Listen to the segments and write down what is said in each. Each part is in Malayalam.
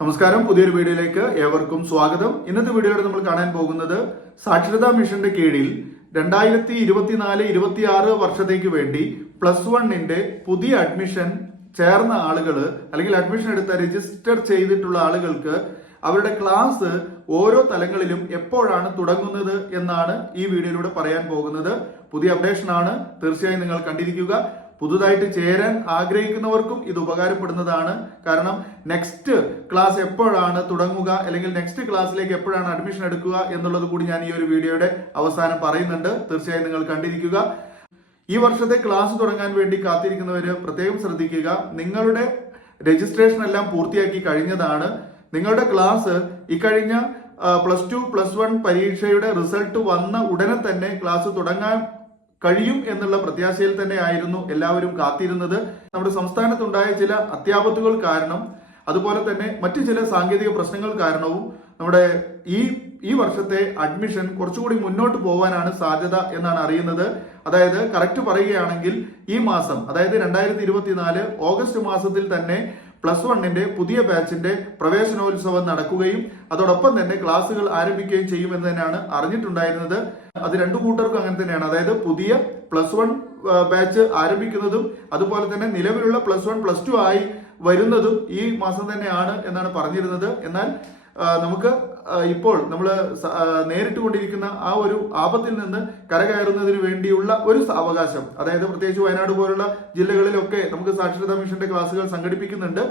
നമസ്കാരം. പുതിയൊരു വീഡിയോയിലേക്ക് ഏവർക്കും സ്വാഗതം. ഇന്നത്തെ വീഡിയോയിൽ നമ്മൾ കാണാൻ പോകുന്നത് സാക്ഷരതാ മിഷന്റെ കീഴിൽ രണ്ടായിരത്തി ഇരുപത്തിനാല് ഇരുപത്തിയാറ് വർഷത്തേക്ക് വേണ്ടി പ്ലസ് വണ്ണിന്റെ പുതിയ അഡ്മിഷൻ ചേർന്ന ആളുകൾ അല്ലെങ്കിൽ അഡ്മിഷൻ എടുത്ത രജിസ്റ്റർ ചെയ്തിട്ടുള്ള ആളുകൾക്ക് അവരുടെ ക്ലാസ് ഓരോ തലങ്ങളിലും എപ്പോഴാണ് തുടങ്ങുന്നത് എന്നാണ് ഈ വീഡിയോയിലൂടെ പറയാൻ പോകുന്നത്. പുതിയ അപ്ഡേഷൻ ആണ് തീർച്ചയായും നിങ്ങൾ കണ്ടിരിക്കുക. പുതുതായിട്ട് ചേരാൻ ആഗ്രഹിക്കുന്നവർക്കും ഇത് ഉപകാരപ്പെടുന്നതാണ്. കാരണം നെക്സ്റ്റ് ക്ലാസ് എപ്പോഴാണ് തുടങ്ങുക അല്ലെങ്കിൽ നെക്സ്റ്റ് ക്ലാസ്സിലേക്ക് എപ്പോഴാണ് അഡ്മിഷൻ എടുക്കുക എന്നുള്ളത് കൂടി ഞാൻ ഈ ഒരു വീഡിയോയുടെ അവസാനം പറയുന്നുണ്ട്. തീർച്ചയായും നിങ്ങൾ കണ്ടിരിക്കുക. ഈ വർഷത്തെ ക്ലാസ് തുടങ്ങാൻ വേണ്ടി കാത്തിരിക്കുന്നവര് പ്രത്യേകം ശ്രദ്ധിക്കുക. നിങ്ങളുടെ രജിസ്ട്രേഷൻ എല്ലാം പൂർത്തിയാക്കി കഴിഞ്ഞതാണ്. നിങ്ങളുടെ ക്ലാസ് ഇക്കഴിഞ്ഞ പ്ലസ് ടു പ്ലസ് വൺ പരീക്ഷയുടെ റിസൾട്ട് വന്ന ഉടനെ തന്നെ ക്ലാസ് തുടങ്ങാൻ കഴിയും എന്നുള്ള പ്രത്യാശയിൽ തന്നെ ആയിരുന്നു എല്ലാവരും കാത്തിരുന്നത്. നമ്മുടെ സംസ്ഥാനത്തുണ്ടായ ചില അത്യാപത്തുകൾ കാരണം അതുപോലെ തന്നെ മറ്റു ചില സാങ്കേതിക പ്രശ്നങ്ങൾ കാരണവും നമ്മുടെ ഈ ഈ വർഷത്തെ അഡ്മിഷൻ കുറച്ചുകൂടി മുന്നോട്ട് പോകാനാണ് സാധ്യത എന്നാണ് അറിയുന്നത്. അതായത് കറക്റ്റ് പറയുകയാണെങ്കിൽ ഈ മാസം അതായത് രണ്ടായിരത്തി ഓഗസ്റ്റ് മാസത്തിൽ തന്നെ പ്ലസ് വണ്ണിന്റെ പുതിയ ബാച്ചിന്റെ പ്രവേശനോത്സവം നടക്കുകയും അതോടൊപ്പം തന്നെ ക്ലാസ്സുകൾ ആരംഭിക്കുകയും ചെയ്യുമെന്ന് തന്നെയാണ് അറിഞ്ഞിട്ടുണ്ടായിരുന്നത്. അത് രണ്ടു കൂട്ടർക്കും അങ്ങനെ തന്നെയാണ്. അതായത് പുതിയ പ്ലസ് വൺ ബാച്ച് ആരംഭിക്കുന്നതും അതുപോലെ തന്നെ നിലവിലുള്ള പ്ലസ് വൺ പ്ലസ് ടു ആയി വരുന്നതും ഈ മാസം തന്നെയാണ് എന്നാണ് പറഞ്ഞിരുന്നത്. എന്നാൽ നമുക്ക് ഇപ്പോൾ നമ്മൾ നേരിട്ട് കൊണ്ടിരിക്കുന്ന ആ ഒരു ആപത്തിൽ നിന്ന് കരകയറുന്നതിന് വേണ്ടിയുള്ള ഒരു അവകാശം. അതായത് പ്രത്യേകിച്ച് വയനാട് പോലുള്ള ജില്ലകളിലൊക്കെ നമുക്ക് സാക്ഷരതാ മിഷന്റെ ക്ലാസ്സുകൾ സംഘടിപ്പിക്കുന്നുണ്ട്.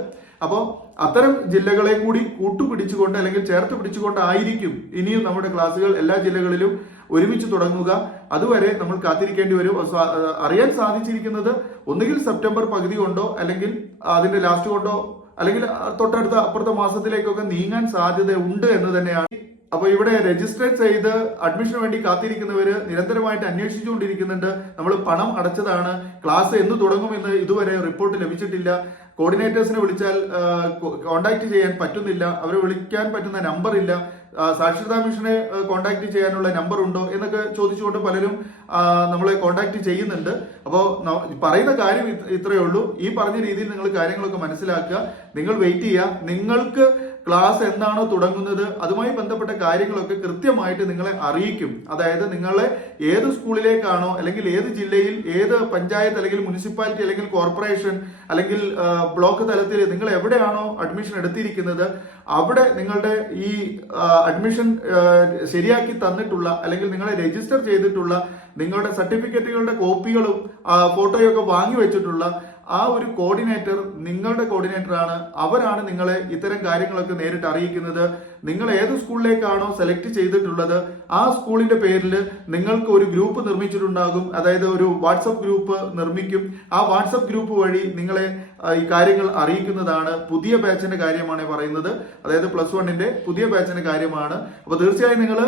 അപ്പോൾ അത്തരം ജില്ലകളെ കൂടി കൂട്ടുപിടിച്ചുകൊണ്ട് അല്ലെങ്കിൽ ചേർത്ത് പിടിച്ചുകൊണ്ടായിരിക്കും ഇനിയും നമ്മുടെ ക്ലാസ്സുകൾ എല്ലാ ജില്ലകളിലും ഒരുമിച്ച് തുടങ്ങുക. അതുവരെ നമ്മൾ കാത്തിരിക്കേണ്ടി വരും. അറിയാൻ സാധിച്ചിരിക്കുന്നത് ഒന്നുകിൽ സെപ്റ്റംബർ പകുതി കൊണ്ടോ അല്ലെങ്കിൽ അതിന്റെ ലാസ്റ്റ് കൊണ്ടോ അല്ലെങ്കിൽ തൊട്ടടുത്ത അപ്പുറത്തെ മാസത്തിലേക്കൊക്കെ നീങ്ങാൻ സാധ്യത ഉണ്ട് എന്ന് തന്നെയാണ്. അപ്പൊ ഇവിടെ രജിസ്റ്റർ ചെയ്ത് അഡ്മിഷന് വേണ്ടി കാത്തിരിക്കുന്നവര് നിരന്തരമായിട്ട് അന്വേഷിച്ചുകൊണ്ടിരിക്കുന്നുണ്ട്. നമ്മൾ പണം അടച്ചതാണ്. ക്ലാസ് എന്ന് തുടങ്ങുമെന്ന് ഇതുവരെ റിപ്പോർട്ട് ലഭിച്ചിട്ടില്ല. കോർഡിനേറ്റേഴ്സിനെ വിളിച്ചാൽ കോണ്ടാക്ട് ചെയ്യാൻ പറ്റുന്നില്ല. അവരെ വിളിക്കാൻ പറ്റുന്ന നമ്പർ ഇല്ല. സാക്ഷരതാ മിഷനെ കോണ്ടാക്ട് ചെയ്യാനുള്ള നമ്പർ ഉണ്ടോ എന്നൊക്കെ ചോദിച്ചുകൊണ്ട് പലരും നമ്മളെ കോണ്ടാക്ട് ചെയ്യുന്നുണ്ട്. അപ്പോൾ പറയുന്ന കാര്യം ഇത്രയേ ഉള്ളൂ. ഈ പറഞ്ഞ രീതിയിൽ നിങ്ങൾ കാര്യങ്ങളൊക്കെ മനസ്സിലാക്കുക. നിങ്ങൾ വെയിറ്റ് ചെയ്യുക. നിങ്ങൾക്ക് ക്ലാസ് എന്താണോ തുടങ്ങുന്നത് അതുമായി ബന്ധപ്പെട്ട കാര്യങ്ങളൊക്കെ കൃത്യമായിട്ട് നിങ്ങളെ അറിയിക്കും. അതായത് നിങ്ങളെ ഏത് സ്കൂളിലേക്കാണോ അല്ലെങ്കിൽ ഏത് ജില്ലയിൽ ഏത് പഞ്ചായത്ത് അല്ലെങ്കിൽ മുനിസിപ്പാലിറ്റി അല്ലെങ്കിൽ കോർപ്പറേഷൻ അല്ലെങ്കിൽ ബ്ലോക്ക് തലത്തിൽ നിങ്ങൾ എവിടെയാണോ അഡ്മിഷൻ എടുത്തിരിക്കുന്നത് അവിടെ നിങ്ങളുടെ ഈ അഡ്മിഷൻ ശരിയാക്കി തന്നിട്ടുള്ള അല്ലെങ്കിൽ നിങ്ങളെ രജിസ്റ്റർ ചെയ്തിട്ടുള്ള നിങ്ങളുടെ സർട്ടിഫിക്കറ്റുകളുടെ കോപ്പികളും ഫോട്ടോയും ഫോട്ടോയൊക്കെ വാങ്ങി വെച്ചിട്ടുള്ള ആ ഒരു കോർഡിനേറ്റർ നിങ്ങളുടെ കോർഡിനേറ്റർ ആണ്. അവരാണ് നിങ്ങളെ ഇത്തരം കാര്യങ്ങളൊക്കെ നേരിട്ട് അറിയിക്കുന്നത്. നിങ്ങൾ ഏത് സ്കൂളിലേക്കാണോ സെലക്ട് ചെയ്തിട്ടുള്ളത് ആ സ്കൂളിന്റെ പേരിൽ നിങ്ങൾക്ക് ഒരു ഗ്രൂപ്പ് നിർമ്മിച്ചിട്ടുണ്ടാകും. അതായത് ഒരു വാട്സപ്പ് ഗ്രൂപ്പ് നിർമ്മിക്കും. ആ വാട്സപ്പ് ഗ്രൂപ്പ് വഴി നിങ്ങളെ ഈ കാര്യങ്ങൾ അറിയിക്കുന്നതാണ് പുതിയ ബാച്ചിന്റെ കാര്യമാണ് പറയുന്നത്. അതായത് പ്ലസ് വണ്ണിന്റെ പുതിയ ബാച്ചിന്റെ കാര്യമാണ്. അപ്പൊ തീർച്ചയായും നിങ്ങൾ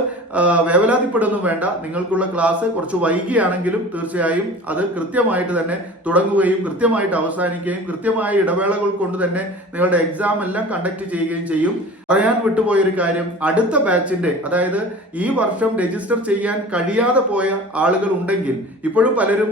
വേവലാതിപ്പെടുന്നു വേണ്ട. നിങ്ങൾക്കുള്ള ക്ലാസ് കുറച്ച് വൈകിയാണെങ്കിലും തീർച്ചയായും അത് കൃത്യമായിട്ട് തന്നെ തുടങ്ങുകയും കൃത്യമായിട്ട് അവസാനിക്കുകയും കൃത്യമായ ഇടവേളകൾ കൊണ്ട് തന്നെ നിങ്ങളുടെ എക്സാം എല്ലാം കണ്ടക്ട് ചെയ്യുകയും ചെയ്യും. പറയാൻ വിട്ടുപോയ ഒരു കാര്യം അടുത്ത ബാച്ചിന്റെ അതായത് ഈ വർഷം രജിസ്റ്റർ ചെയ്യാൻ കഴിയാതെ പോയ ആളുകൾ ഉണ്ടെങ്കിൽ ഇപ്പോഴും പലരും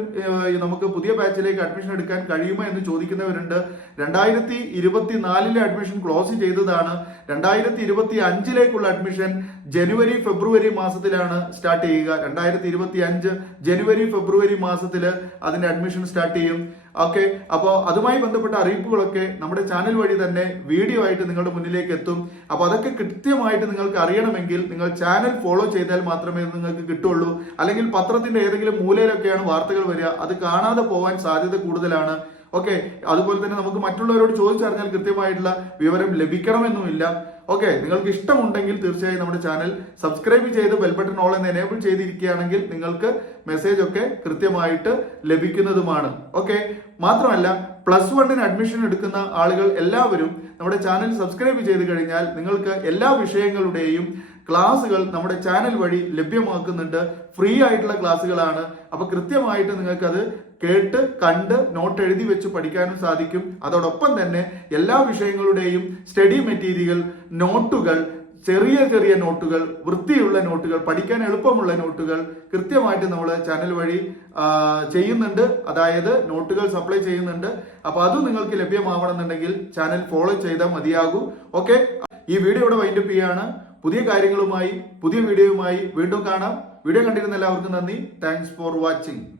നമുക്ക് പുതിയ ബാച്ചിലേക്ക് അഡ്മിഷൻ എടുക്കാൻ കഴിയുമോ എന്ന് ചോദിക്കുന്നവരുണ്ട്. രണ്ടായിരത്തി ഇരുപത്തിനാലിലെ അഡ്മിഷൻ ക്ലോസ് ചെയ്തതാണ്. രണ്ടായിരത്തി ഇരുപത്തി അഞ്ചിലേക്കുള്ള അഡ്മിഷൻ ജനുവരി ഫെബ്രുവരി മാസത്തിലാണ് സ്റ്റാർട്ട് ചെയ്യുക. രണ്ടായിരത്തി ഇരുപത്തി അഞ്ച് ജനുവരി ഫെബ്രുവരി മാസത്തിൽ അതിന്റെ അഡ്മിഷൻ സ്റ്റാർട്ട് ചെയ്യും. ഓക്കെ അപ്പോൾ അതുമായി ബന്ധപ്പെട്ട അറിയിപ്പുകളൊക്കെ നമ്മുടെ ചാനൽ വഴി തന്നെ വീഡിയോ ആയിട്ട് നിങ്ങളുടെ മുന്നിലേക്ക് എത്തും. അപ്പോൾ അതൊക്കെ കൃത്യമായിട്ട് നിങ്ങൾക്ക് അറിയണമെങ്കിൽ നിങ്ങൾ ചാനൽ ഫോളോ ചെയ്താൽ മാത്രമേ നിങ്ങൾക്ക് കിട്ടുള്ളൂ. അല്ലെങ്കിൽ പത്രത്തിന്റെ ഏതെങ്കിലും മൂലയിലൊക്കെയാണ് വാർത്തകൾ വരിക. അത് കാണാതെ പോകാൻ സാധ്യത കൂടുതലാണ്. ഓക്കെ അതുപോലെ തന്നെ നമുക്ക് മറ്റുള്ളവരോട് ചോദിച്ചറിഞ്ഞാൽ കൃത്യമായിട്ടുള്ള വിവരം ലഭിക്കണമെന്നുമില്ല. ഓക്കെ നിങ്ങൾക്ക് ഇഷ്ടമുണ്ടെങ്കിൽ തീർച്ചയായും നമ്മുടെ ചാനൽ സബ്സ്ക്രൈബ് ചെയ്ത് ബെൽബട്ടൺ ഓൾ എന്ന് എനേബിൾ ചെയ്തിരിക്കുകയാണെങ്കിൽ നിങ്ങൾക്ക് മെസ്സേജ് ഒക്കെ കൃത്യമായിട്ട് ലഭിക്കുന്നതുമാണ്. ഓക്കെ മാത്രമല്ല പ്ലസ് വണ്ണിന് അഡ്മിഷൻ എടുക്കുന്ന ആളുകൾ എല്ലാവരും നമ്മുടെ ചാനൽ സബ്സ്ക്രൈബ് ചെയ്ത് കഴിഞ്ഞാൽ നിങ്ങൾക്ക് എല്ലാ വിഷയങ്ങളുടെയും ക്ലാസ്സുകൾ നമ്മുടെ ചാനൽ വഴി ലഭ്യമാക്കുന്നുണ്ട്. ഫ്രീ ആയിട്ടുള്ള ക്ലാസ്സുകളാണ്. അപ്പൊ കൃത്യമായിട്ട് നിങ്ങൾക്കത് കേട്ട് കണ്ട് നോട്ട് എഴുതി വെച്ച് പഠിക്കാനും സാധിക്കും. അതോടൊപ്പം തന്നെ എല്ലാ വിഷയങ്ങളുടെയും സ്റ്റഡി മെറ്റീരിയൽ നോട്ടുകൾ ചെറിയ ചെറിയ നോട്ടുകൾ വൃത്തിയുള്ള നോട്ടുകൾ പഠിക്കാൻ എളുപ്പമുള്ള നോട്ടുകൾ കൃത്യമായിട്ട് നമ്മൾ ചാനൽ വഴി ചെയ്യുന്നുണ്ട്. അതായത് നോട്ടുകൾ സപ്ലൈ ചെയ്യുന്നുണ്ട്. അപ്പൊ അത് നിങ്ങൾക്ക് ലഭ്യമാവണമെന്നുണ്ടെങ്കിൽ ചാനൽ ഫോളോ ചെയ്താൽ മതിയാകൂ. ഓക്കെ ഈ വീഡിയോ ഇവിടെ വൈൻഡപ്പ് ചെയ്യാണ്. പുതിയ കാര്യങ്ങളുമായി പുതിയ വീഡിയോയുമായി വീണ്ടും കാണാം. വീഡിയോ കണ്ടിരുന്ന എല്ലാവർക്കും നന്ദി. Thanks for watching